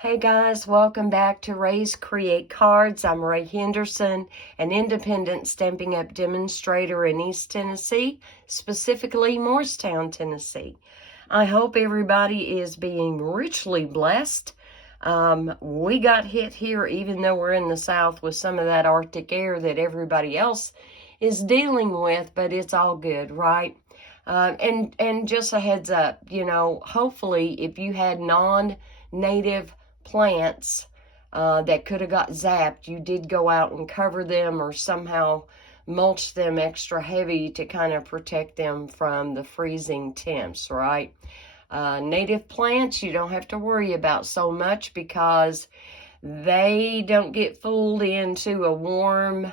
Hey guys, welcome back to Ray's Create Cards. I'm Ray Henderson, an independent Stampin' Up! Demonstrator in East Tennessee, specifically Morristown, Tennessee. I hope everybody is being richly blessed. We got hit here, even though we're in the South, with some of that Arctic air that everybody else is dealing with, but it's all good, right? And just a heads up, hopefully if you had non-native plants that could have got zapped, you did go out and cover them or somehow mulch them extra heavy to kind of protect them from the freezing temps, right? Native plants, you don't have to worry about so much because they don't get fooled into a warm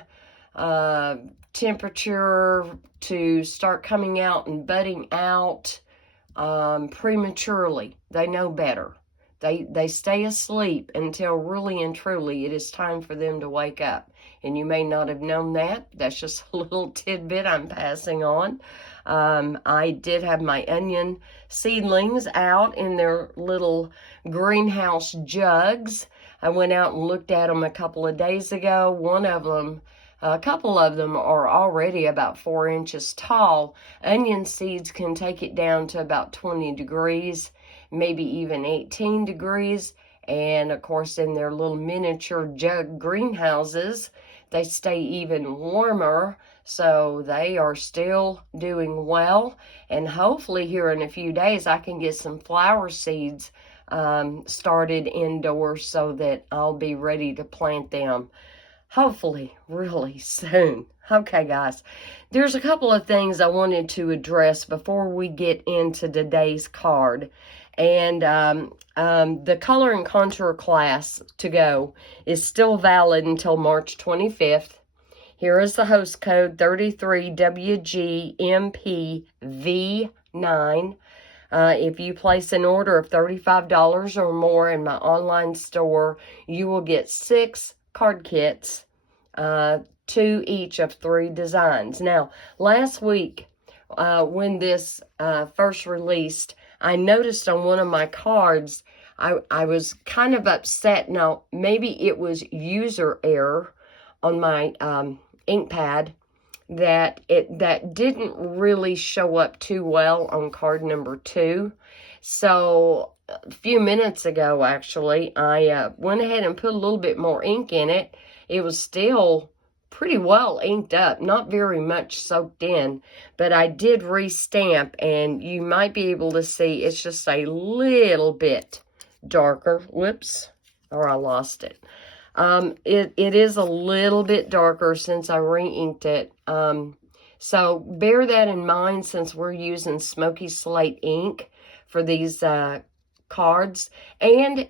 temperature to start coming out and budding out prematurely. They know better. They stay asleep until really and truly it is time for them to wake up. And you may not have known that. That's just a little tidbit I'm passing on. I did have my onion seedlings out in their little greenhouse jugs. I went out and looked at them a couple of days ago. A couple of them are already about 4 inches tall. Onion seeds can take it down to about 20 degrees, maybe even 18 degrees. And of course, in their little miniature jug greenhouses, they stay even warmer. So they are still doing well. And hopefully here in a few days, I can get some flower seeds started indoors so that I'll be ready to plant them hopefully really soon. Okay, guys, there's a couple of things I wanted to address before we get into today's card. And the color and contour class to go is still valid until March 25th. Here is the host code 33WGMPV9. If you place an order of $35 or more in my online store, you will get 6 card kits, 2 each of 3 designs. Now, last week, when this first released, I noticed on one of my cards, I was kind of upset. Now, maybe it was user error on my ink pad that didn't really show up too well on card number 2. So a few minutes ago, actually, I went ahead and put a little bit more ink in it. It was still pretty well inked up, not very much soaked in, but I did restamp, and you might be able to see it's just a little bit darker. Whoops, or I lost it. It is a little bit darker since I re-inked it. So bear that in mind since we're using smoky slate ink for these cards. And,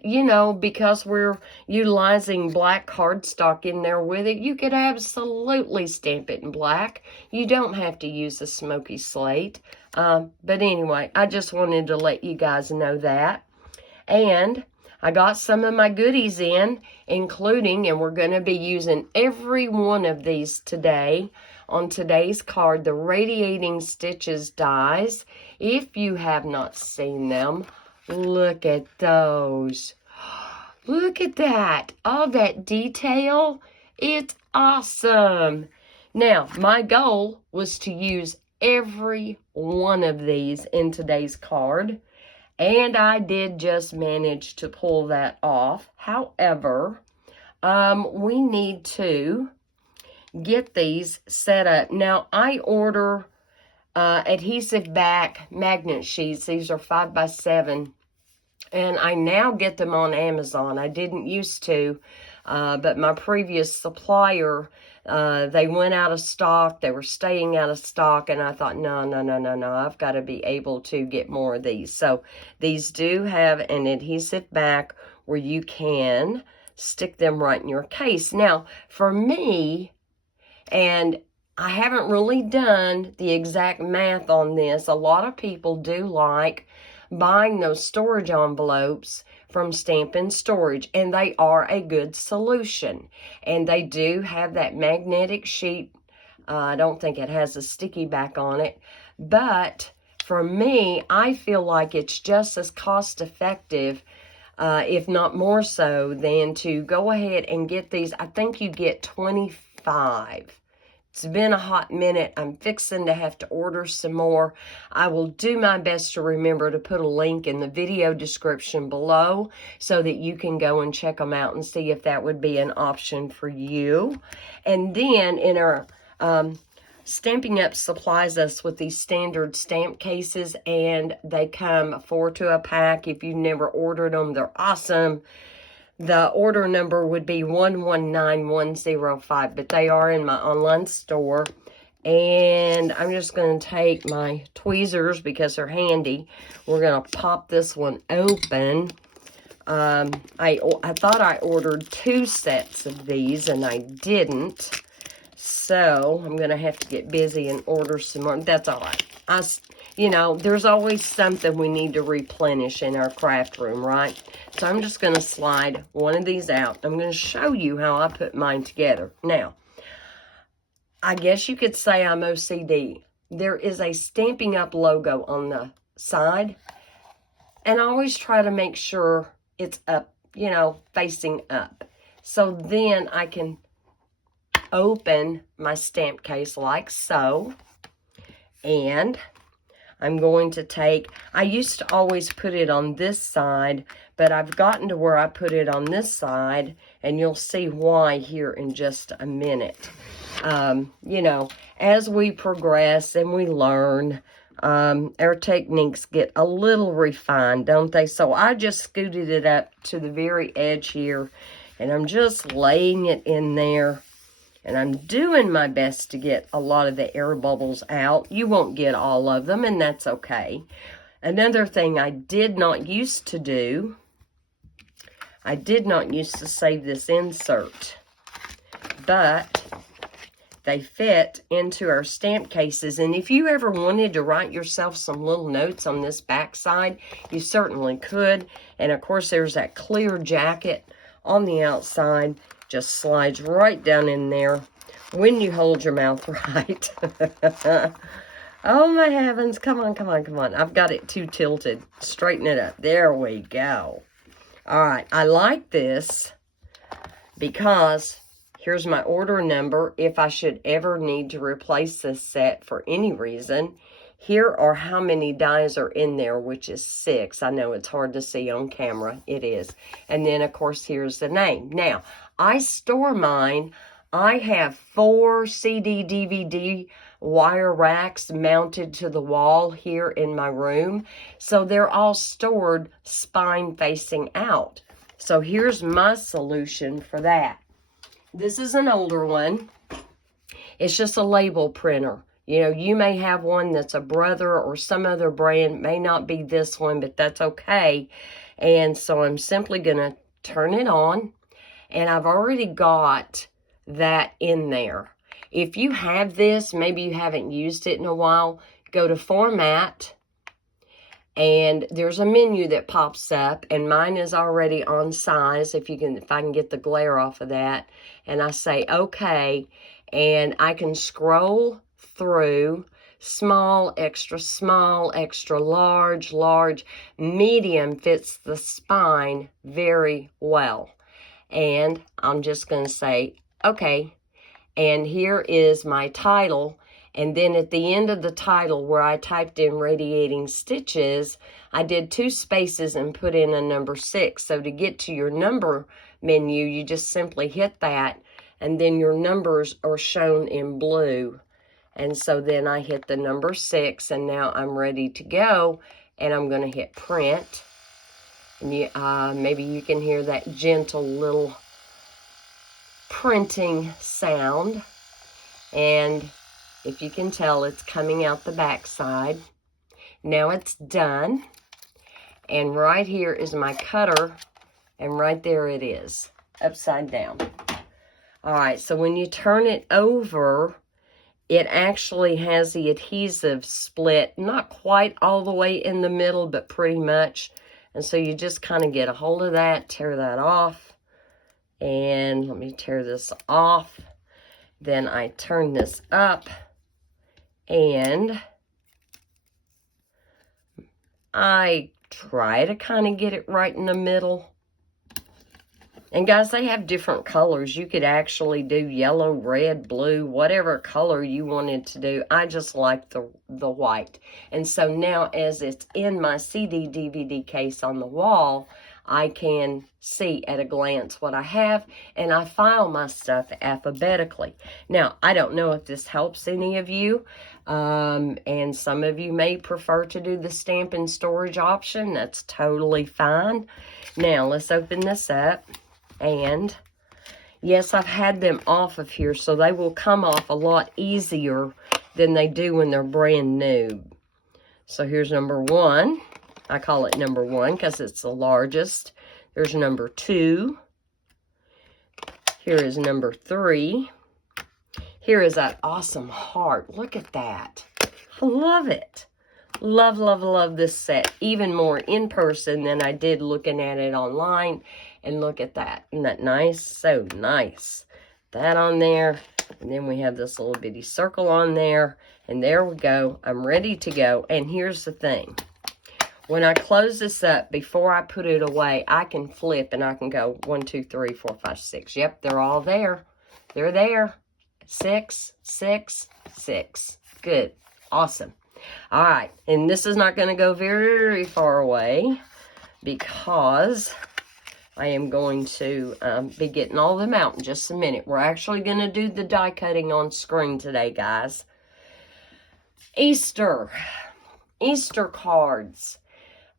because we're utilizing black cardstock in there with it, you could absolutely stamp it in black. You don't have to use a smoky slate. But anyway, I just wanted to let you guys know that. And I got some of my goodies in, including, and we're going to be using every one of these today on today's card, the Radiating Stitches dies. If you have not seen them, look at those. Look at that. All that detail. It's awesome. Now, my goal was to use every one of these in today's card. And I did just manage to pull that off. However, we need to get these set up. Now, I order adhesive back magnet sheets. These are 5x7. And I now get them on Amazon. I didn't used to, but my previous supplier, they went out of stock. They were staying out of stock, and I thought, no, I've got to be able to get more of these. So these do have an adhesive back where you can stick them right in your case. Now, for me, and I haven't really done the exact math on this, a lot of people do like buying those storage envelopes from Stampin' Storage, and they are a good solution. And they do have that magnetic sheet. I don't think it has a sticky back on it, but for me, I feel like it's just as cost effective if not more so, than to go ahead and get these. I think you get 25. It's been a hot minute. I'm fixing to have to order some more. I will do my best to remember to put a link in the video description below so that you can go and check them out and see if that would be an option for you. And then in our Stampin' Up supplies us with these standard stamp cases, and they come 4 to a pack. If you've never ordered them, they're awesome. The order number would be 119105, but they are in my online store. And I'm just going to take my tweezers because they're handy. We're going to pop this one open. I thought I ordered 2 sets of these, and I didn't. So I'm going to have to get busy and order some more. That's all right. You know, there's always something we need to replenish in our craft room, right? So I'm just going to slide one of these out. I'm going to show you how I put mine together. Now, I guess you could say I'm OCD. There is a Stampin' Up logo on the side, and I always try to make sure it's up, you know, facing up. So then I can open my stamp case like so, and I'm going to take, I used to always put it on this side, but I've gotten to where I put it on this side, and you'll see why here in just a minute. You know, as we progress and we learn, our techniques get a little refined, don't they? So I just scooted it up to the very edge here, and I'm just laying it in there. And I'm doing my best to get a lot of the air bubbles out. You won't get all of them, and that's okay. Another thing I did not used to do, I did not used to save this insert, but they fit into our stamp cases. And if you ever wanted to write yourself some little notes on this back side, you certainly could. And of course, there's that clear jacket on the outside. Just slides right down in there when you hold your mouth right. Oh, my heavens. Come on, come on, come on. I've got it too tilted. Straighten it up. There we go. All right. I like this because here's my order number. If I should ever need to replace this set for any reason, here are how many dies are in there, which is 6. I know it's hard to see on camera. It is. And then, of course, here's the name. Now, I store mine. I have 4 CD, DVD wire racks mounted to the wall here in my room. So they're all stored spine facing out. So here's my solution for that. This is an older one. It's just a label printer. You know, you may have one that's a Brother or some other brand. May not be this one, but that's okay. And so I'm simply going to turn it on. And I've already got that in there. If you have this, maybe you haven't used it in a while, go to Format. And there's a menu that pops up, and mine is already on size, if I can get the glare off of that. And I say, okay, and I can scroll through small, extra large, large, medium fits the spine very well. And I'm just going to say, okay, and here is my title. And then at the end of the title where I typed in Radiating Stitches, I did 2 spaces and put in a number 6. So to get to your number menu, you just simply hit that, and then your numbers are shown in blue. And so then I hit the number 6, and now I'm ready to go, and I'm going to hit print. And maybe you can hear that gentle little printing sound. And if you can tell, it's coming out the back side. Now it's done. And right here is my cutter. And right there it is, upside down. All right, so when you turn it over, it actually has the adhesive split, not quite all the way in the middle, but pretty much. And so you just kind of get a hold of that, tear that off. And let me tear this off. Then I turn this up, and I try to kind of get it right in the middle. And guys, they have different colors. You could actually do yellow, red, blue, whatever color you wanted to do. I just like the white. And so now as it's in my CD DVD case on the wall, I can see at a glance what I have, and I file my stuff alphabetically. Now, I don't know if this helps any of you, and some of you may prefer to do the stamp and storage option. That's totally fine. Now, let's open this up. And yes, I've had them off of here, so they will come off a lot easier than they do when they're brand new. So here's number 1. I call it number 1 because it's the largest. There's number 2. Here is number 3. Here is that awesome heart. Look at that. I love it. Love, love, love this set. Even more in person than I did looking at it online. And look at that. Isn't that nice? So nice. That on there. And then we have this little bitty circle on there. And there we go. I'm ready to go. And here's the thing. When I close this up, before I put it away, I can flip and I can go 1, 2, 3, 4, 5, 6. Yep, they're all there. They're there. 6, 6, 6. Good. Awesome. All right. And this is not going to go very far away because I am going to be getting all them out in just a minute. We're actually going to do the die cutting on screen today, guys. Easter cards.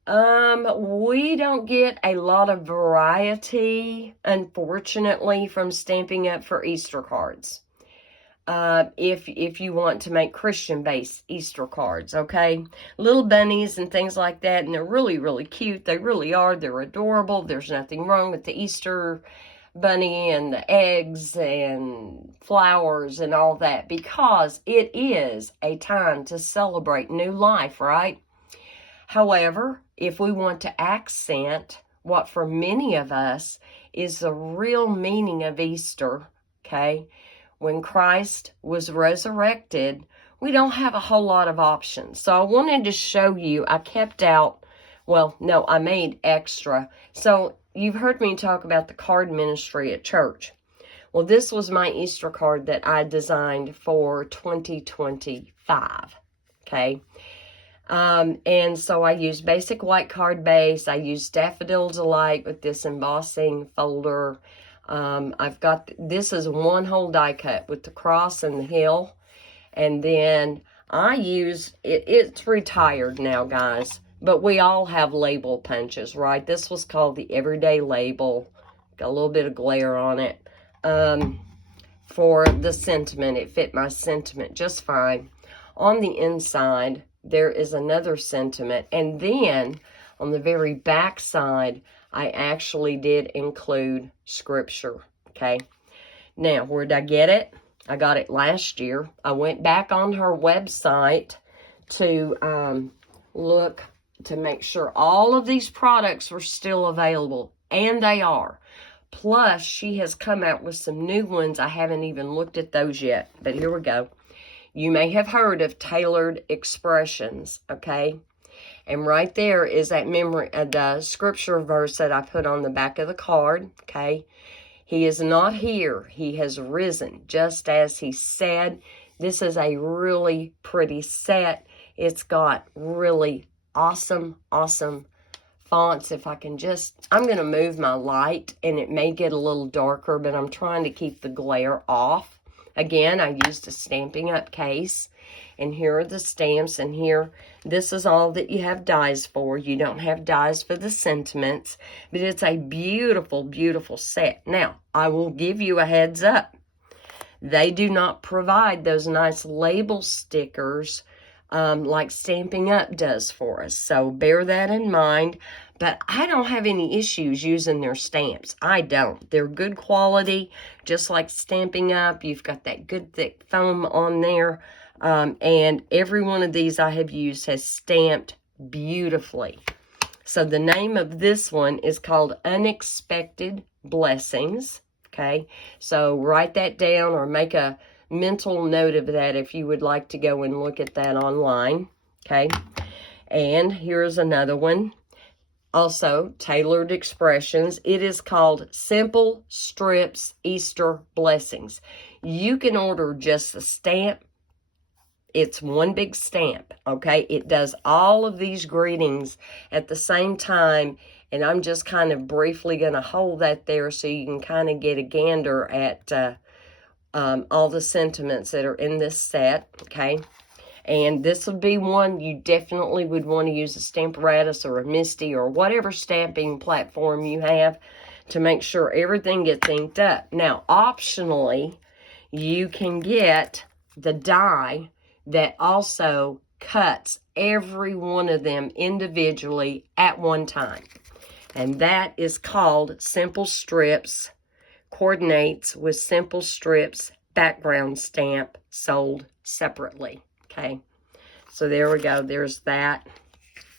We don't get a lot of variety, unfortunately, from Stampin' Up! For Easter cards. If you want to make Christian-based Easter cards, okay? Little bunnies and things like that, and they're really, really cute. They really are. They're adorable. There's nothing wrong with the Easter bunny and the eggs and flowers and all that, because it is a time to celebrate new life, right? However, if we want to accent what for many of us is the real meaning of Easter, okay? When Christ was resurrected, we don't have a whole lot of options. So I wanted to show you, I kept out, well, no, I made extra. So you've heard me talk about the card ministry at church. Well, this was my Easter card that I designed for 2025, okay? And so I used basic white card base. I used Daffodil Delight with this embossing folder. I've got, this is one whole die cut with the cross and the hill. And then I use, it's retired now, guys. But we all have label punches, right? This was called the Everyday Label. Got a little bit of glare on it. For the sentiment, it fit my sentiment just fine. On the inside, there is another sentiment. And then on the very back side, I actually did include scripture, okay? Now, where did I get it? I got it last year. I went back on her website to look to make sure all of these products were still available, and they are. Plus, she has come out with some new ones. I haven't even looked at those yet, but here we go. You may have heard of Tailored Expressions, okay? And right there is that memory, the scripture verse that I put on the back of the card, okay? He is not here. He has risen, just as he said. This is a really pretty set. It's got really awesome fonts. If I can just, I'm going to move my light, and it may get a little darker, but I'm trying to keep the glare off. Again, I used a Stampin' Up! Case, and here are the stamps, and here, this is all that you have dies for. You don't have dies for the sentiments, but it's a beautiful, beautiful set. Now, I will give you a heads up. They do not provide those nice label stickers like Stampin' Up! Does for us, so bear that in mind. But I don't have any issues using their stamps. I don't. They're good quality, just like Stampin' Up! You've got that good thick foam on there. And every one of these I have used has stamped beautifully. So the name of this one is called Unexpected Blessings. Okay, so write that down or make a mental note of that if you would like to go and look at that online. Okay, and here's another one. also tailored expressions. It is called Simple Strips Easter Blessings. You can order just the stamp. It's one big stamp, okay? It does all of these greetings at the same time, and I'm just kind of briefly going to hold that there so you can kind of get a gander at all the sentiments that are in this set, okay? And this would be one you definitely would want to use a Stamparatus or a Misty or whatever stamping platform you have to make sure everything gets inked up. Now, optionally, you can get the die that also cuts every one of them individually at one time. And that is called Simple Strips, coordinates with Simple Strips background stamp, sold separately. Okay, so there we go. There's that.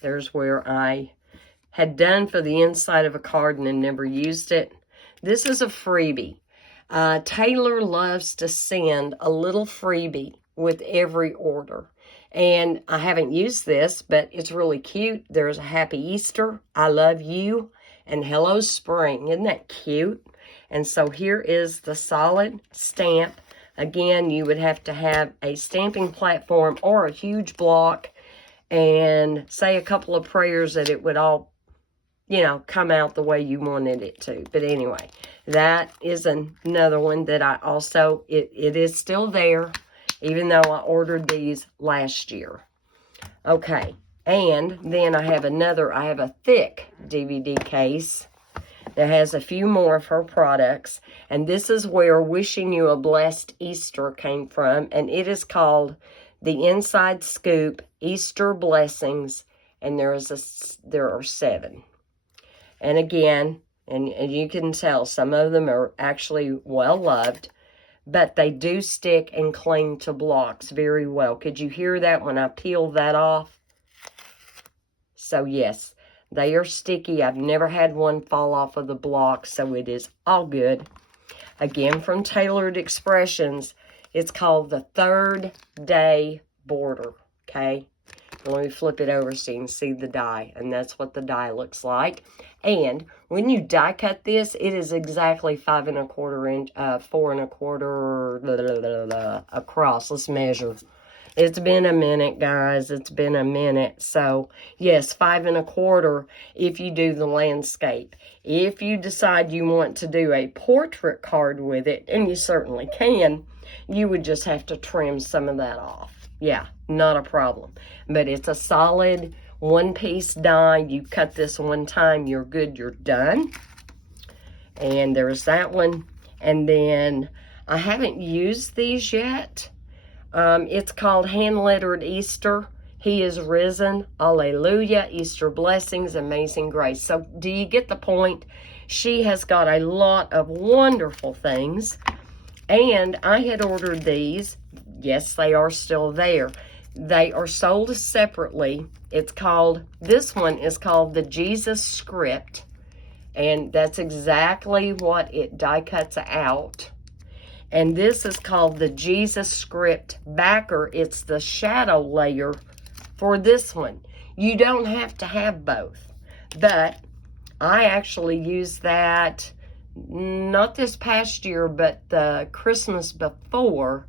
There's where I had done for the inside of a card and never used it. This is a freebie. Taylor loves to send a little freebie with every order. And I haven't used this, but it's really cute. There's a Happy Easter, I Love You, and Hello Spring. Isn't that cute? And so here is the solid stamp. Again, you would have to have a stamping platform or a huge block and say a couple of prayers that it would all, you know, come out the way you wanted it to. But anyway, that is another one that I also, it is still there, even though I ordered these last year. Okay, and then I have a thick DVD case that has a few more of her products. And this is where Wishing You a Blessed Easter came from. And it is called The Inside Scoop Easter Blessings. And there are 7. And again, and you can tell some of them are actually well loved, but they do stick and cling to blocks very well. Could you hear that when I peeled that off? So yes, they are sticky. I've never had one fall off of the block, so it is all good. Again, from Tailored Expressions, it's called the Third Day Border, okay? Let me flip it over so you can see the die, and that's what the die looks like. And when you die cut this, it is exactly 5 1/4 inch, 4 1/4 across. Let's measure. It's been a minute, guys. It's been a minute. So, yes, 5 1/4 if you do the landscape. If you decide you want to do a portrait card with it, and you certainly can, you would just have to trim some of that off. Yeah, not a problem. But it's a solid one-piece die. You cut this one time, you're good, you're done. And there's that one. And then I haven't used these yet. It's called Hand-Lettered Easter. He is risen. Alleluia. Easter blessings. Amazing grace. So do you get the point? She has got a lot of wonderful things. And I had ordered these. Yes, they are still there. They are sold separately. This one is called the Jesus Script. And that's exactly what it die cuts out. And this is called the Jesus Script Backer. It's the shadow layer for this one. You don't have to have both. But I actually used that, not this past year, but the Christmas before,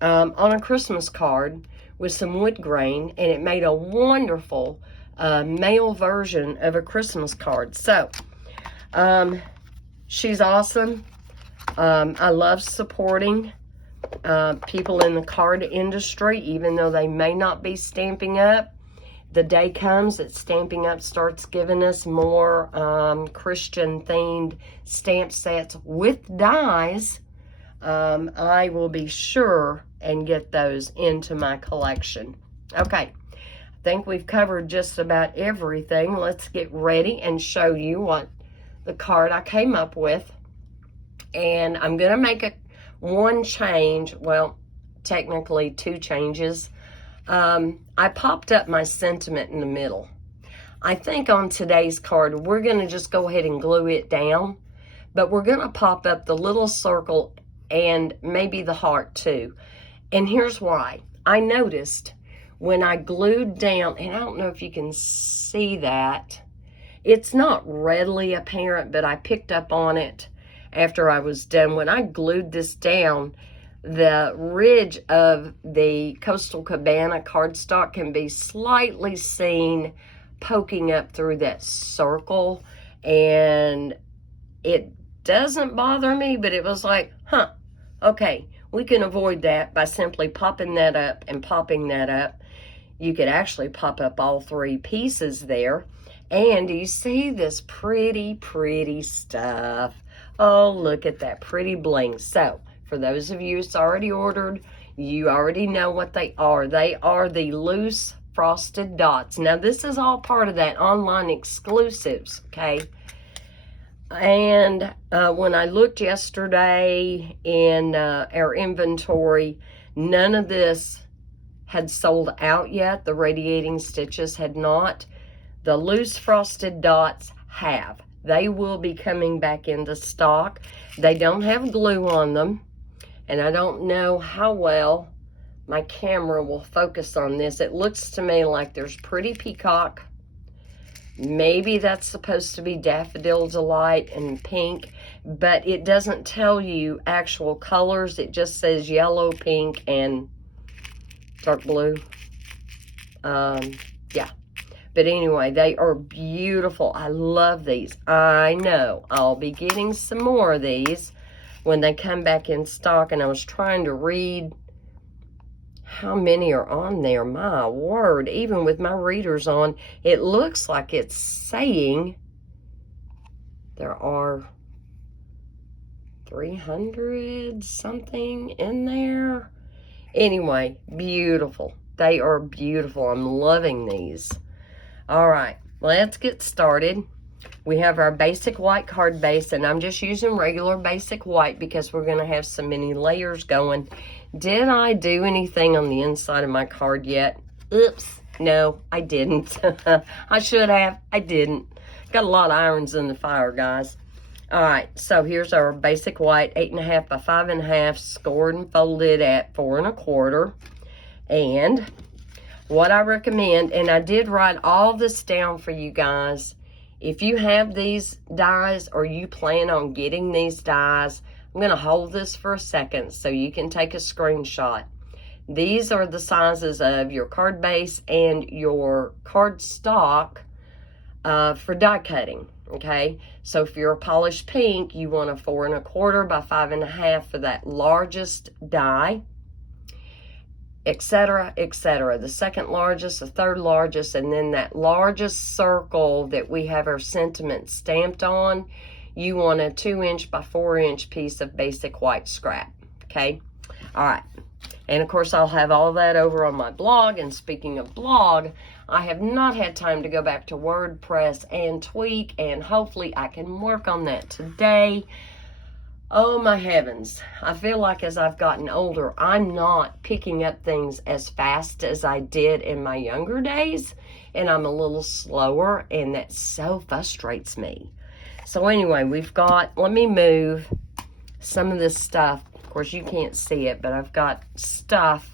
on a Christmas card with some wood grain. And it made a wonderful mail version of a Christmas card. So, she's awesome. I love supporting people in the card industry, even though they may not be Stampin' Up. The day comes that Stampin' Up starts giving us more Christian-themed stamp sets with dies. I will be sure and get those into my collection. Okay, I think we've covered just about everything. Let's get ready and show you what the card I came up with. And I'm going to make one change. Well, technically 2 changes. I popped up my sentiment in the middle. I think on today's card, we're going to just go ahead and glue it down. But we're going to pop up the little circle and maybe the heart too. And here's why. I noticed when I glued down, and I don't know if you can see that, It's not readily apparent, but I picked up on it after I was done. When I glued this down, the ridge of the Coastal Cabana cardstock can be slightly seen poking up through that circle, and it doesn't bother me, but it was like, huh, okay, we can avoid that by simply popping that up and popping that up. You could actually pop up all three pieces there. And you see this pretty, pretty stuff. Oh, look at that pretty bling. So, for those of you who's already ordered, you already know what they are. They are the loose frosted dots. Now, this is all part of that online exclusives, okay? And when I looked yesterday in our inventory, none of this had sold out yet. The radiating stitches had not. The loose frosted dots have. They will be coming back into stock. They don't have glue on them, and I don't know how well my camera will focus on this. It looks to me like there's pretty peacock. Maybe that's supposed to be daffodil delight and pink, but it doesn't tell you actual colors. It just says yellow, pink, and dark blue. Yeah. But anyway, they are beautiful. I love these. I know I'll be getting some more of these when they come back in stock. And I was trying to read how many are on there. My word, even with my readers on, it looks like it's saying there are 300 something in there. Anyway, beautiful. They are beautiful. I'm loving these. All right, let's get started. We have our basic white card base, and I'm just using regular basic white because we're going to have so many layers going. Did I do anything on the inside of my card yet? Oops, no, I didn't. I should have. I didn't. Got a lot of irons in the fire, guys. All right, so here's our basic white, 8.5 by 5.5, scored and folded at 4 1/4. And what I recommend, and I did write all this down for you guys. If you have these dies or you plan on getting these dies, I'm going to hold this for a second so you can take a screenshot. These are the sizes of your card base and your card stock for die cutting, okay? So if you're a polished pink, you want a 4 1/4 by 5.5 for that largest die, etc., etc. The second largest, the third largest, and then that largest circle that we have our sentiment stamped on, you want a 2" by 4" piece of basic white scrap, okay? All right. And of course, I'll have all that over on my blog. And speaking of blog, I have not had time to go back to WordPress and tweak, and hopefully I can work on that today. Oh my heavens, I feel like as I've gotten older, I'm not picking up things as fast as I did in my younger days, and I'm a little slower, and that so frustrates me. So anyway, we've got, let me move some of this stuff. Of course, you can't see it, but I've got stuff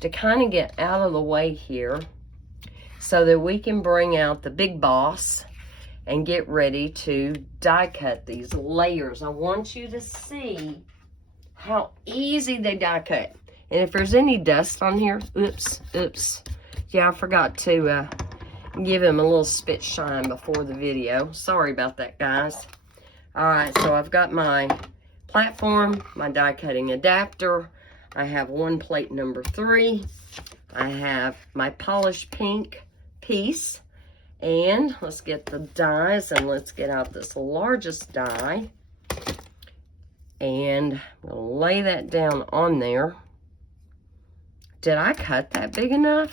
to kind of get out of the way here so that we can bring out the big boss and get ready to die cut these layers. I want you to see how easy they die cut. And if there's any dust on here, oops. Yeah, I forgot to give him a little spit shine before the video. Sorry about that, guys. All right, so I've got my platform, my die cutting adapter. I have one plate number 3. I have my polished pink piece. And let's get the dies, and let's get out this largest die. And we'll lay that down on there. Did I cut that big enough?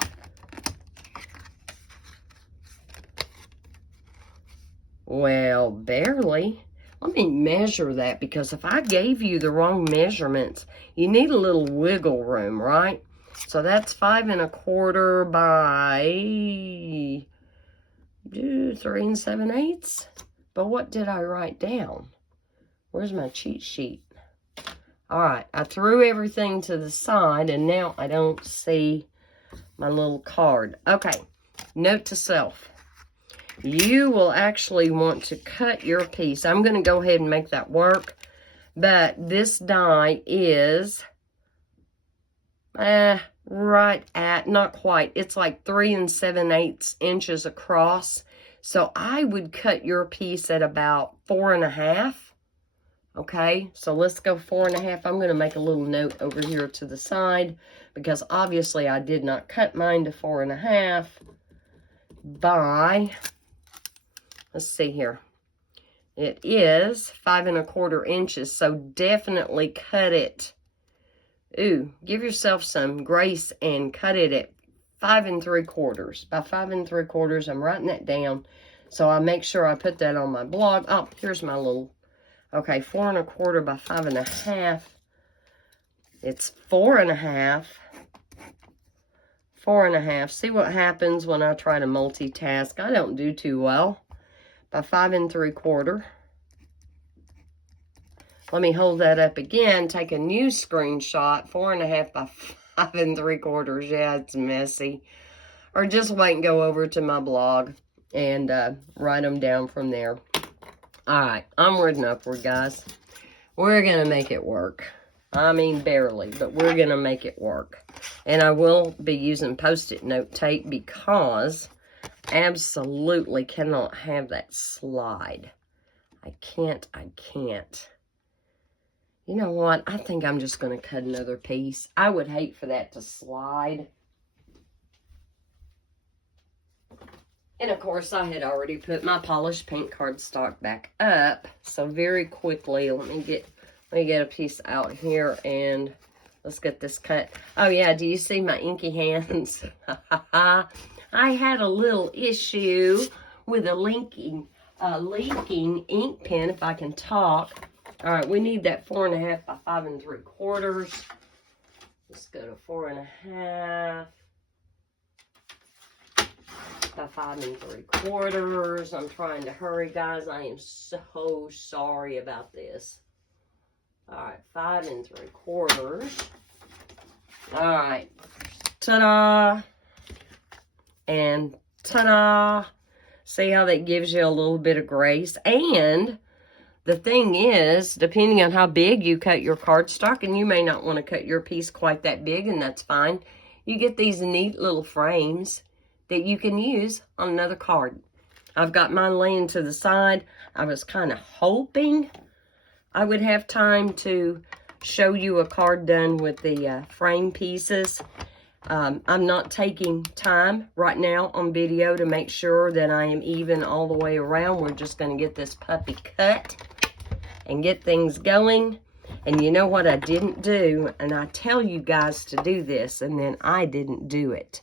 Well, barely. Let me measure that, because if I gave you the wrong measurements, you need a little wiggle room, right? So that's 5 1/4 by 3 7/8. But what did I write down? Where's my cheat sheet? All right, I threw everything to the side, and now I don't see my little card. Okay, note to self. you will actually want to cut your piece. I'm going to go ahead and make that work. But this die is right at, not quite, it's like 3 7/8 inches across. So I would cut your piece at about 4 1/2. Okay, so let's go 4 1/2. I'm going to make a little note over here to the side because obviously I did not cut mine to 4 1/2 by, let's see here. It is 5 1/4 inches, so definitely cut it. Ooh, give yourself some grace and cut it at 5 3/4. By 5 3/4, I'm writing that down, so I make sure I put that on my blog. Oh, here's my little, okay, 4 1/4 by 5 1/2. It's 4 1/2. 4 1/2. See what happens when I try to multitask. I don't do too well. By 5 3/4. Let me hold that up again. Take a new screenshot. 4 1/2 by 5 3/4. Yeah, it's messy. Or just wait and go over to my blog and write them down from there. All right, onward and upward, guys. We're going to make it work. I mean, barely, but we're going to make it work. And I will be using Post-it note tape because absolutely cannot have that slide. I can't. You know what? I think I'm just going to cut another piece. I would hate for that to slide. And of course, I had already put my polished paint cardstock back up. So very quickly, let me get a piece out here and let's get this cut. Oh yeah, do you see my inky hands? I had a little issue with a leaking ink pen, if I can talk. All right, we need that 4 1/2 by 5 3/4. Let's go to 4 1/2 by 5 3/4. I'm trying to hurry, guys. I am so sorry about this. All right, 5 3/4. All right, ta-da, and ta-da. See how that gives you a little bit of grace. And the thing is, depending on how big you cut your cardstock, and you may not want to cut your piece quite that big, and that's fine, you get these neat little frames that you can use on another card. I've got mine laying to the side. I was kind of hoping I would have time to show you a card done with the frame pieces. I'm not taking time right now on video to make sure that I am even all the way around. We're just going to get this puppy cut and get things going. And you know what I didn't do? And I tell you guys to do this, and then I didn't do it.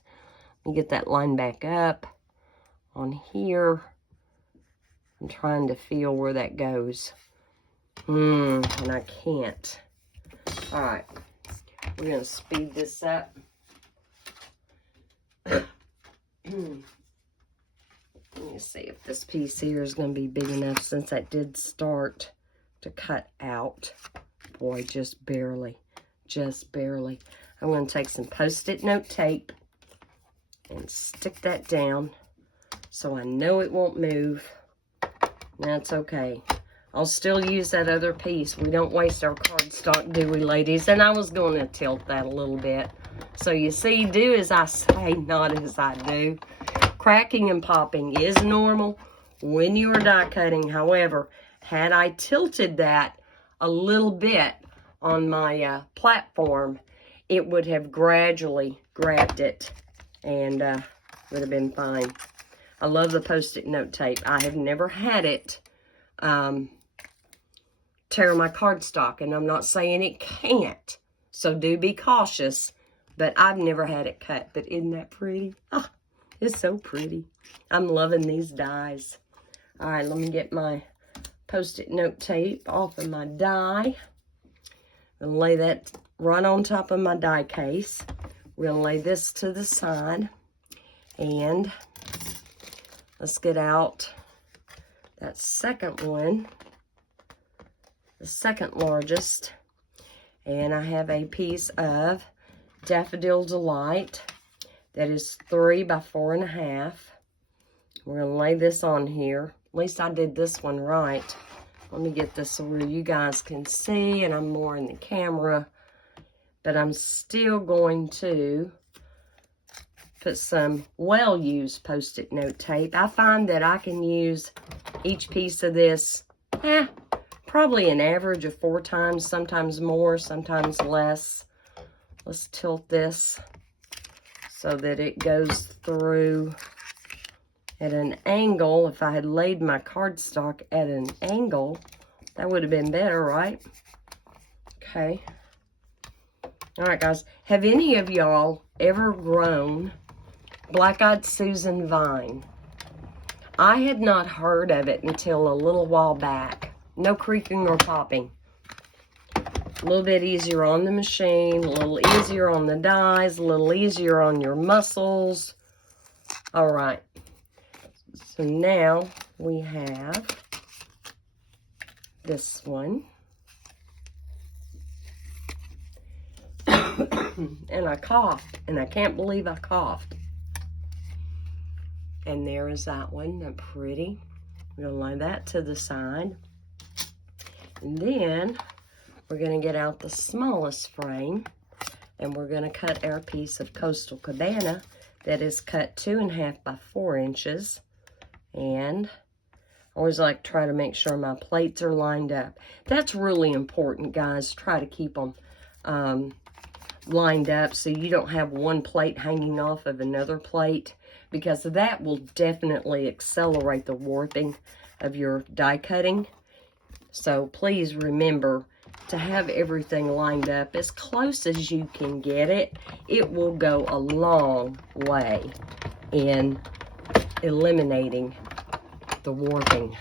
Let me get that line back up on here. I'm trying to feel where that goes. And I can't. All right. We're going to speed this up. Let me see if this piece here is going to be big enough, since I did start to cut out. Boy, just barely. Just barely. I'm going to take some Post-it note tape and stick that down so I know it won't move. That's okay. I'll still use that other piece. We don't waste our cardstock, do we, ladies? And I was going to tilt that a little bit. So you see, do as I say, not as I do. Cracking and popping is normal when you are die cutting. However, had I tilted that a little bit on my platform, it would have gradually grabbed it and would have been fine. I love the Post-it note tape. I have never had it tear my cardstock, and I'm not saying it can't, so do be cautious, but I've never had it cut. But isn't that pretty? Ah, it's so pretty. I'm loving these dies. All right, let me get my Post-it note tape off of my die and lay that right on top of my die case. We're going to lay this to the side, and let's get out that second one, the second largest. And I have a piece of Daffodil Delight that is 3 by 4 1/2. we're going to lay this on here. At least I did this one right. Let me get this so where you guys can see, and I'm more in the camera. But I'm still going to put some well-used Post-it note tape. I find that I can use each piece of this, probably an average of 4 times, sometimes more, sometimes less. Let's tilt this so that it goes through at an angle. If I had laid my cardstock at an angle, that would have been better, right? Okay. All right, guys. Have any of y'all ever grown Black-Eyed Susan vine? I had not heard of it until a little while back. No creaking or popping. A little bit easier on the machine, a little easier on the dies, a little easier on your muscles. All right. So now we have this one. And I coughed, and I can't believe I coughed. And there is that one. That's pretty. We're going to lay that to the side. And then we're going to get out the smallest frame, and we're going to cut our piece of Coastal Cabana that is cut 2.5 by 4 inches. And I always like to try to make sure my plates are lined up. That's really important, guys. Try to keep them lined up so you don't have one plate hanging off of another plate, because that will definitely accelerate the warping of your die cutting. So please remember to have everything lined up as close as you can get it. It will go a long way in eliminating the warping.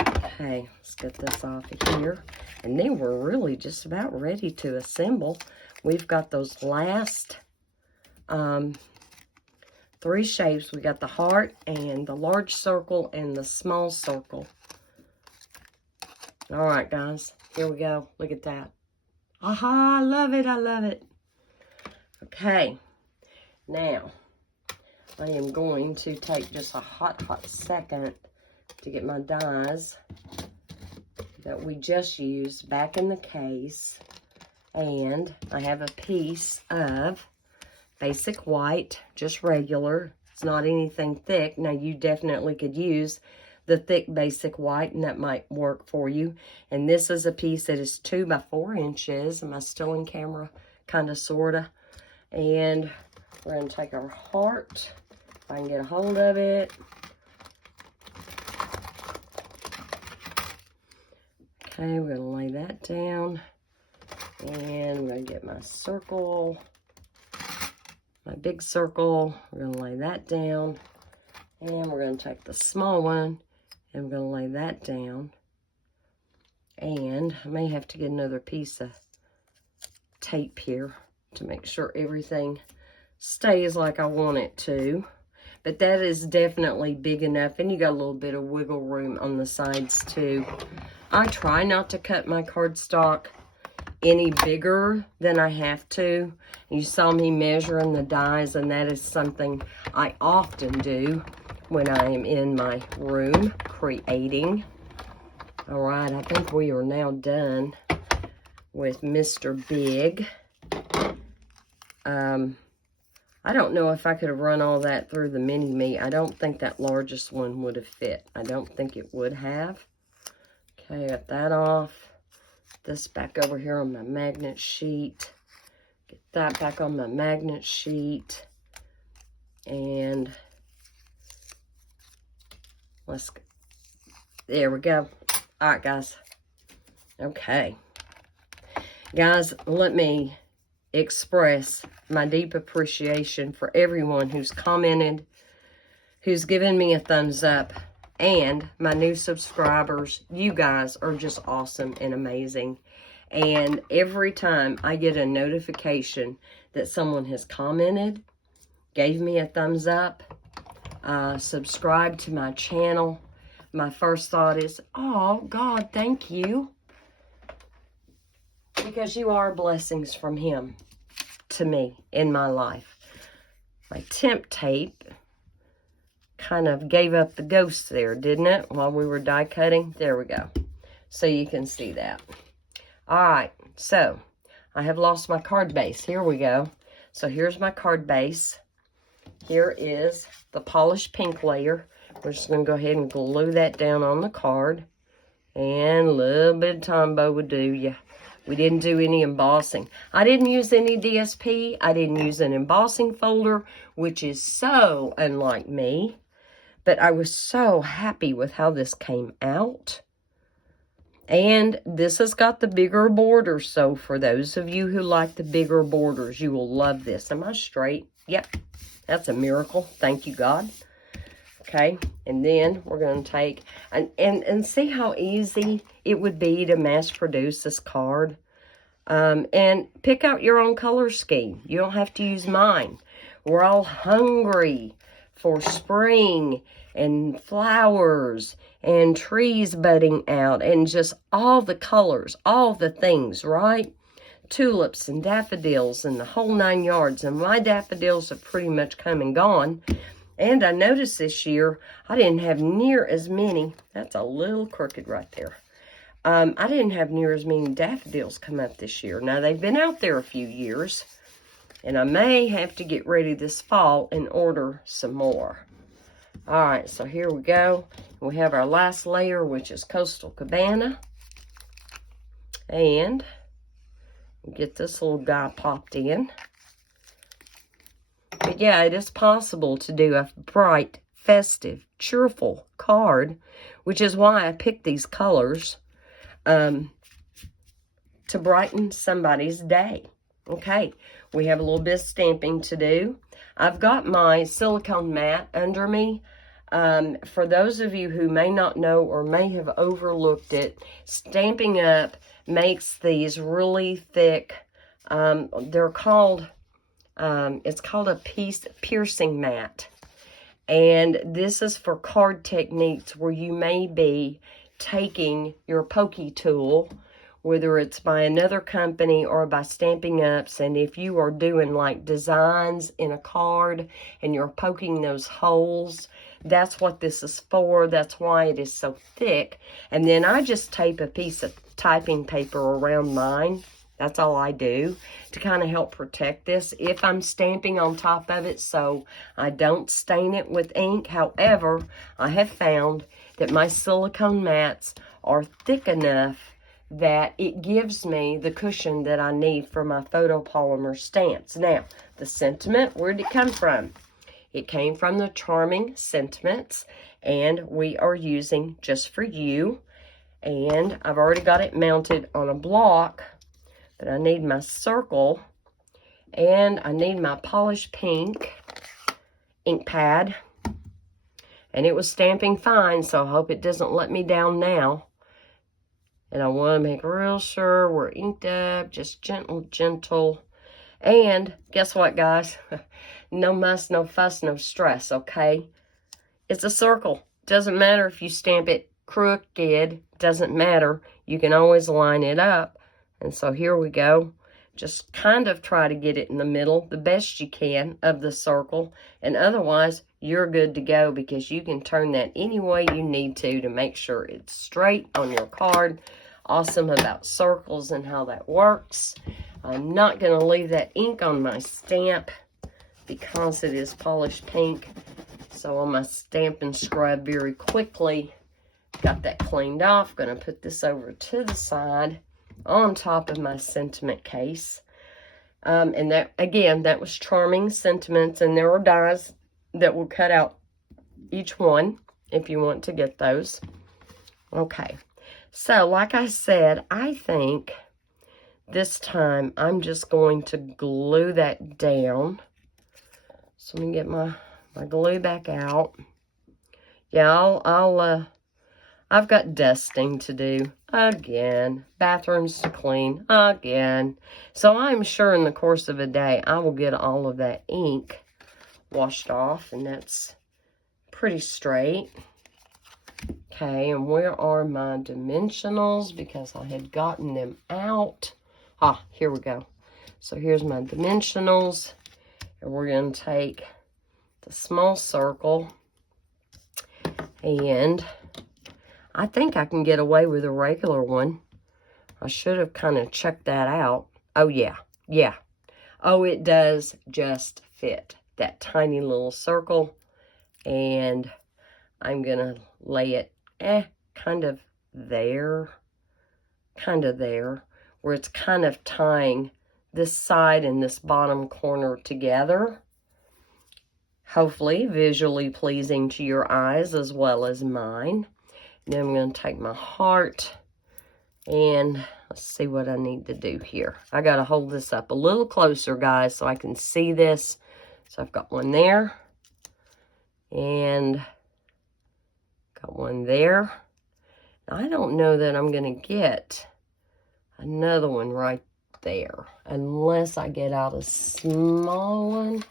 Okay, let's get this off of here. And then we're really just about ready to assemble. We've got those last 3 shapes. We got the heart and the large circle and the small circle. All right, guys, here we go. Look at that. Aha, I love it. I love it. Okay, now I am going to take just a hot second to get my dies that we just used back in the case. And I have a piece of basic white, just regular. It's not anything thick. Now, you definitely could use the thick basic white, and that might work for you. And this is a piece that is 2 by 4 inches. Am I still in camera? Kind of, sort of. And we're going to take our heart, if I can get a hold of it. Okay, we're going to lay that down. And I'm going to get my circle, my big circle. We're going to lay that down. And we're going to take the small one, and we're going to lay that down. And I may have to get another piece of tape here to make sure everything stays like I want it to. But that is definitely big enough, and you got a little bit of wiggle room on the sides too. I try not to cut my cardstock any bigger than I have to. You saw me measuring the dies, and that is something I often do when I am in my room creating. All right, I think we are now done with Mr. Big. I don't know if I could have run all that through the mini-me. I don't think that largest one would have fit. I don't think it would have. Okay, got that off. This back over here on my magnet sheet. Get that back on my magnet sheet. And let's go. There we go. All right, guys. Okay. Guys, let me express my deep appreciation for everyone who's commented, who's given me a thumbs up, and my new subscribers. You guys are just awesome and amazing. And every time I get a notification that someone has commented, gave me a thumbs up, subscribed to my channel, my first thought is, oh, God, thank you. Because you are blessings from Him to me in my life. My temp tape kind of gave up the ghost there, didn't it? While we were die cutting. There we go. So you can see that. All right. So I have lost my card base. Here we go. So here's my card base. Here is the polished pink layer. We're just going to go ahead and glue that down on the card. And a little bit of Tombow would do ya. We didn't do any embossing. I didn't use any DSP. I didn't use an embossing folder, which is so unlike me. But I was so happy with how this came out. And this has got the bigger borders. So for those of you who like the bigger borders, you will love this. Am I straight? Yep. That's a miracle. Thank you, God. Okay. And then we're going to take and see how easy it would be to mass produce this card. And pick out your own color scheme. You don't have to use mine. We're all hungry for spring and flowers and trees budding out and just all the colors, all the things, right? Tulips and daffodils and the whole 9 yards. And my daffodils have pretty much come and gone. And I noticed this year I didn't have near as many. That's a little crooked right there. I didn't have near as many daffodils come up this year. Now, they've been out there a few years. And I may have to get ready this fall and order some more. All right, so here we go. We have our last layer, which is Coastal Cabana. And get this little guy popped in. But yeah, it is possible to do a bright, festive, cheerful card, which is why I picked these colors to brighten somebody's day. Okay, we have a little bit of stamping to do. I've got my silicone mat under me. For those of you who may not know or may have overlooked it, Stampin' Up! Makes these really thick, they're called, it's called a piercing mat. And this is for card techniques where you may be taking your pokey tool, whether it's by another company or by Stampin' Up's, and if you are doing like designs in a card and you're poking those holes, that's what this is for. That's why it is so thick. And then I just tape a piece of typing paper around mine. That's all I do to kind of help protect this if I'm stamping on top of it so I don't stain it with ink. However, I have found that my silicone mats are thick enough that it gives me the cushion that I need for my photopolymer stamps. Now, the sentiment, where did it come from? It came from the Charming Sentiments, and we are using Just For You. And I've already got it mounted on a block, but I need my circle, and I need my polished pink ink pad. And it was stamping fine, so I hope it doesn't let me down now. And I want to make real sure we're inked up, just gentle. And guess what, guys? No muss, no fuss, no stress, okay? It's a circle. Doesn't matter if you stamp it crooked. Doesn't matter. You can always line it up. And so here we go. Just kind of try to get it in the middle the best you can of the circle. And otherwise, you're good to go because you can turn that any way you need to make sure it's straight on your card. Awesome about circles and how that works. I'm not going to leave that ink on my stamp because it is polished pink. So I'm going to stamp and scrub very quickly. Got that cleaned off. Going to put this over to the side on top of my sentiment case. And that, again, that was Charming Sentiments. And there are dies that will cut out each one if you want to get those. Okay. So, like I said, I think this time I'm just going to glue that down. So let me get my glue back out. Yeah, I've got dusting to do again. Bathrooms to clean again. So I'm sure in the course of a day I will get all of that ink washed off, and that's pretty straight. Okay, and where are my dimensionals? Because I had gotten them out. Ah, here we go. So here's my dimensionals. And we're going to take the small circle. And I think I can get away with a regular one. I should have kind of checked that out. Oh, yeah. Yeah. Oh, it does just fit that tiny little circle. And I'm going to lay it kind of there, where it's kind of tying this side and this bottom corner together. Hopefully visually pleasing to your eyes as well as mine. Then I'm going to take my heart and let's see what I need to do here. I got to hold this up a little closer, guys, so I can see this. So I've got one there and got one there. I don't know that I'm going to get another one right there unless I get out a small one.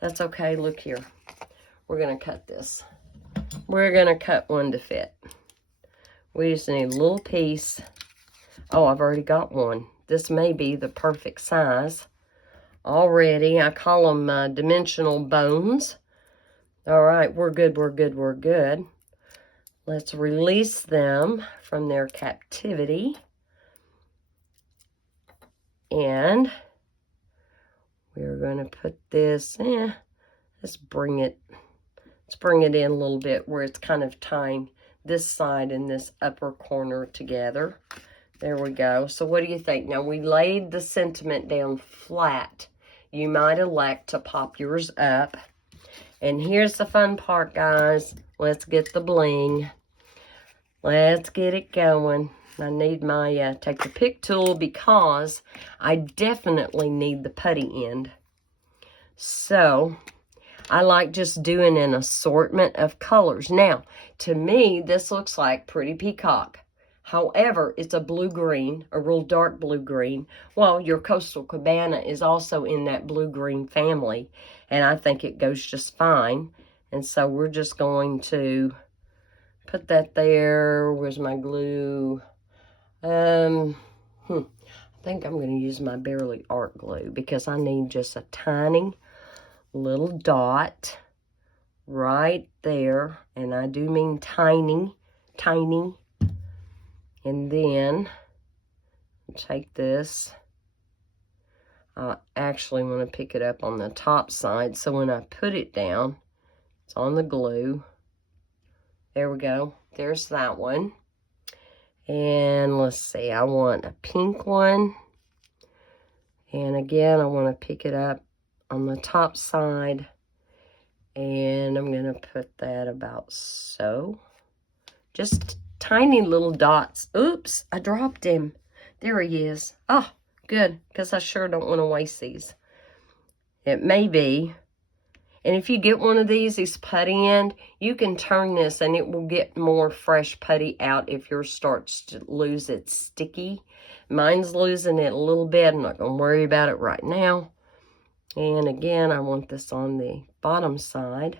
That's okay. Look here. We're going to cut this. We're going to cut one to fit. We just need a little piece. Oh, I've already got one. This may be the perfect size already. I call them dimensional bones. All right, we're good, we're good, we're good. Let's release them from their captivity. And we're going to put this, let's bring it in a little bit where it's kind of tying this side and this upper corner together. There we go. So what do you think? Now, we laid the sentiment down flat. You might elect to pop yours up. And here's the fun part, guys. Let's get the bling. Let's get it going. I need my, take the pick tool because I definitely need the putty end. So, I like just doing an assortment of colors. Now, to me, this looks like Pretty Peacock. However, it's a blue-green, a real dark blue-green. Well, your Coastal Cabana is also in that blue-green family, and I think it goes just fine. And so we're just going to put that there. Where's my glue? I think I'm going to use my Bearly Art glue because I need just a tiny little dot right there. And I do mean tiny, tiny. And then take this. I actually want to pick it up on the top side. So when I put it down, it's on the glue. There we go. There's that one. And let's see. I want a pink one. And again, I want to pick it up on the top side. And I'm going to put that about so. Just tiny little dots. Oops, I dropped him. There he is. Oh, good, because I sure don't want to waste these. It may be. And if you get one of these putty end, you can turn this and it will get more fresh putty out if yours starts to lose its sticky. Mine's losing it a little bit. I'm not going to worry about it right now. And again, I want this on the bottom side.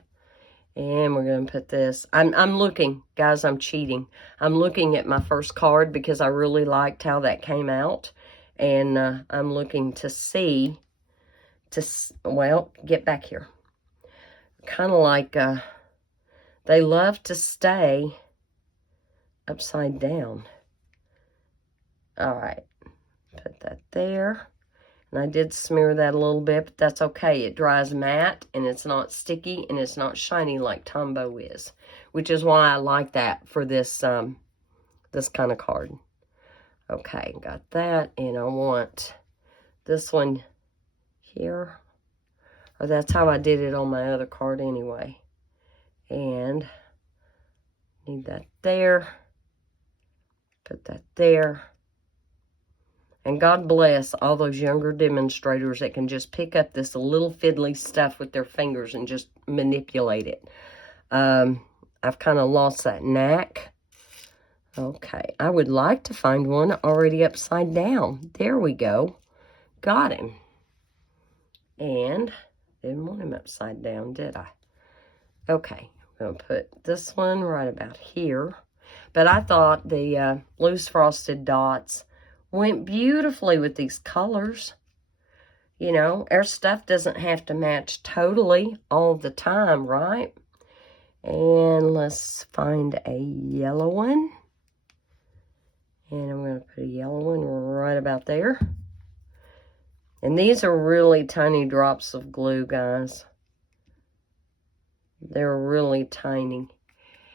And we're going to put this. I'm looking, guys, I'm cheating. I'm looking at my first card because I really liked how that came out. And I'm looking to see, well, get back here. Kind of like they love to stay upside down. All right, put that there. And I did smear that a little bit, but that's okay. It dries matte, and it's not sticky, and it's not shiny like Tombow is, which is why I like that for this this kind of card. Okay, got that, and I want this one here. Or that's how I did it on my other card anyway. And need that there. Put that there. And God bless all those younger demonstrators that can just pick up this little fiddly stuff with their fingers and just manipulate it. I've kind of lost that knack. Okay, I would like to find one already upside down. There we go. Got him. And didn't want him upside down, did I? Okay, I'm going to put this one right about here. But I thought the loose frosted dots went beautifully with these colors. You know, our stuff doesn't have to match totally all the time, right? And let's find a yellow one. And I'm going to put a yellow one right about there. And these are really tiny drops of glue, guys. They're really tiny.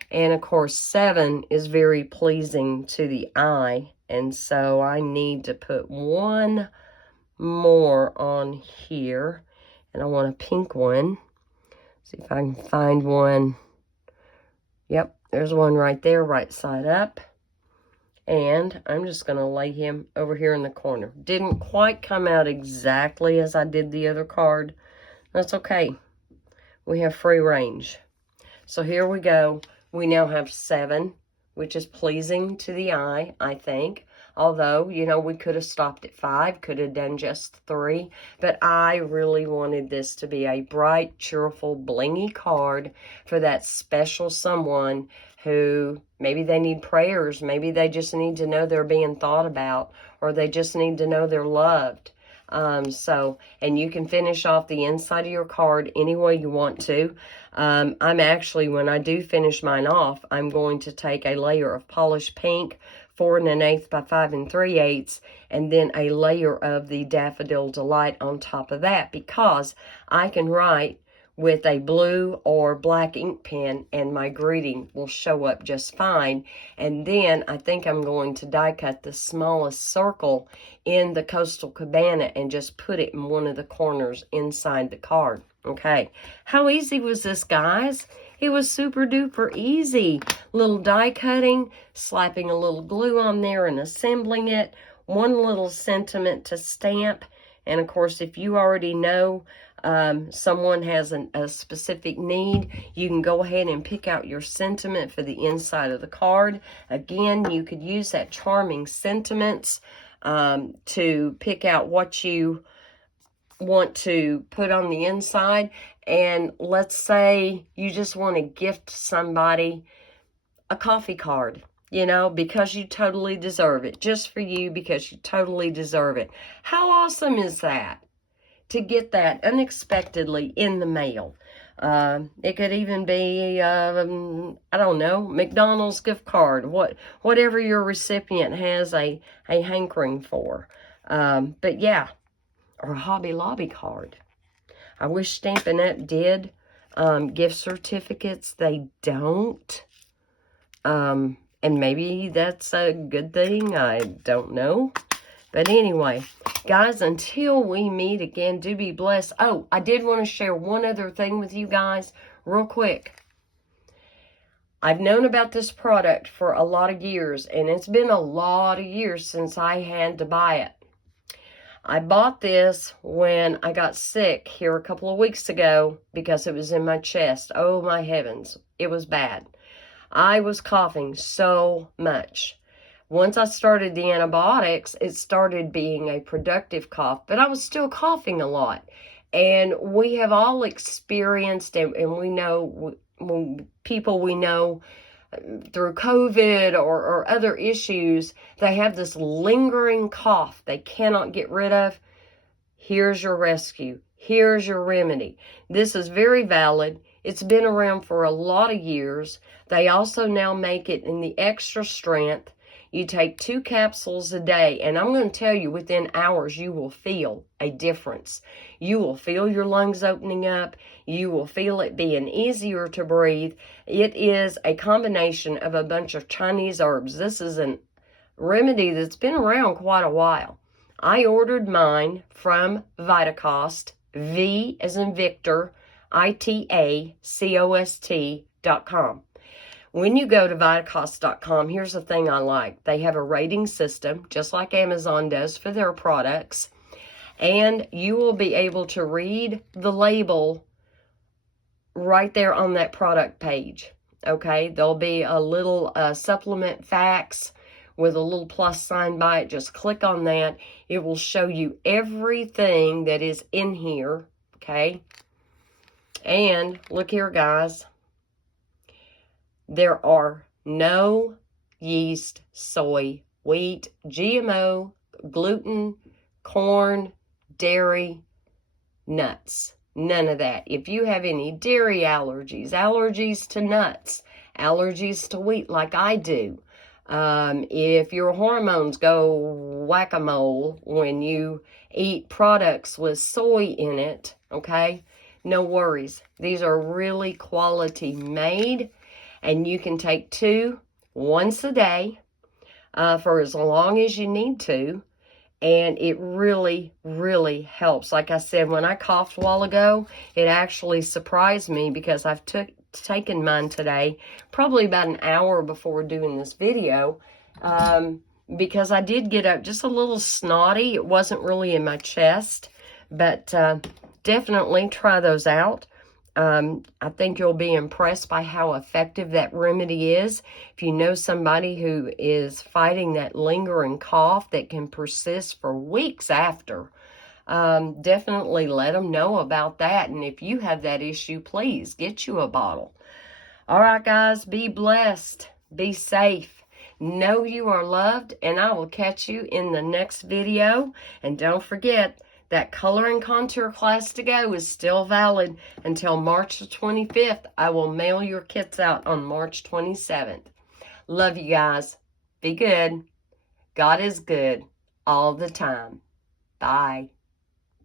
And of course, 7 is very pleasing to the eye. And so I need to put one more on here. And I want a pink one. See if I can find one. Yep, there's one right there, right side up. And I'm just going to lay him over here in the corner. Didn't quite come out exactly as I did the other card. That's okay. We have free range. So here we go. We now have 7, which is pleasing to the eye, I think. Although, you know, we could have stopped at 5, could have done just 3. But I really wanted this to be a bright, cheerful, blingy card for that special someone who maybe they need prayers. Maybe they just need to know they're being thought about, or they just need to know they're loved. And you can finish off the inside of your card any way you want to. I'm actually, when I do finish mine off, I'm going to take a layer of polished pink, 4 1/8 by 5 3/8, and then a layer of the Daffodil Delight on top of that, because I can write with a blue or black ink pen and my greeting will show up just fine. And then I think I'm going to die cut the smallest circle in the Coastal Cabana and just put it in one of the corners inside the card. Okay, how easy was this, guys? It was super duper easy. Little die cutting, slapping a little glue on there and assembling it, one little sentiment to stamp. And of course, if you already know someone has a specific need, you can go ahead and pick out your sentiment for the inside of the card. Again, you could use that charming sentiments to pick out what you want to put on the inside. And let's say you just want to gift somebody a coffee card, you know, because you totally deserve it. Just for you, because you totally deserve it. How awesome is that? To get that unexpectedly in the mail. It could even be, I don't know, McDonald's gift card, whatever your recipient has a hankering for. But yeah, or a Hobby Lobby card. I wish Stampin' Up! Did gift certificates. They don't. And maybe that's a good thing. I don't know. But anyway, guys, until we meet again, do be blessed. Oh, I did want to share one other thing with you guys real quick. I've known about this product for a lot of years, and it's been a lot of years since I had to buy it. I bought this when I got sick here a couple of weeks ago because it was in my chest. Oh, my heavens. It was bad. I was coughing so much. Once I started the antibiotics, it started being a productive cough, but I was still coughing a lot. And we have all experienced, and we know, people we know through COVID or other issues, they have this lingering cough they cannot get rid of. Here's your rescue. Here's your remedy. This is very valid. It's been around for a lot of years. They also now make it in the extra strength. You take 2 capsules a day, and I'm going to tell you, within hours, you will feel a difference. You will feel your lungs opening up. You will feel it being easier to breathe. It is a combination of a bunch of Chinese herbs. This is a remedy that's been around quite a while. I ordered mine from Vitacost, V as in Victor, ITACOST.com. When you go to Vitacost.com, here's the thing I like. They have a rating system, just like Amazon does for their products. And you will be able to read the label right there on that product page. Okay, there'll be a little supplement facts with a little plus sign by it. Just click on that. It will show you everything that is in here. Okay. And look here, guys. There are no yeast, soy, wheat, GMO, gluten, corn, dairy, nuts. None of that. If you have any dairy allergies, allergies to nuts, allergies to wheat like I do, if your hormones go whack-a-mole when you eat products with soy in it, okay, no worries. These are really quality made, and you can take 2 once a day for as long as you need to. And it really, really helps. Like I said, when I coughed a while ago, it actually surprised me because I've taken mine today, probably about an hour before doing this video, because I did get up just a little snotty. It wasn't really in my chest, but definitely try those out. I think you'll be impressed by how effective that remedy is. If you know somebody who is fighting that lingering cough that can persist for weeks after, definitely let them know about that. And if you have that issue, please get you a bottle. All right, guys, be blessed. Be safe. Know you are loved, and I will catch you in the next video. And don't forget, that color and contour class to go is still valid until March the 25th. I will mail your kits out on March 27th. Love you guys. Be good. God is good all the time. Bye.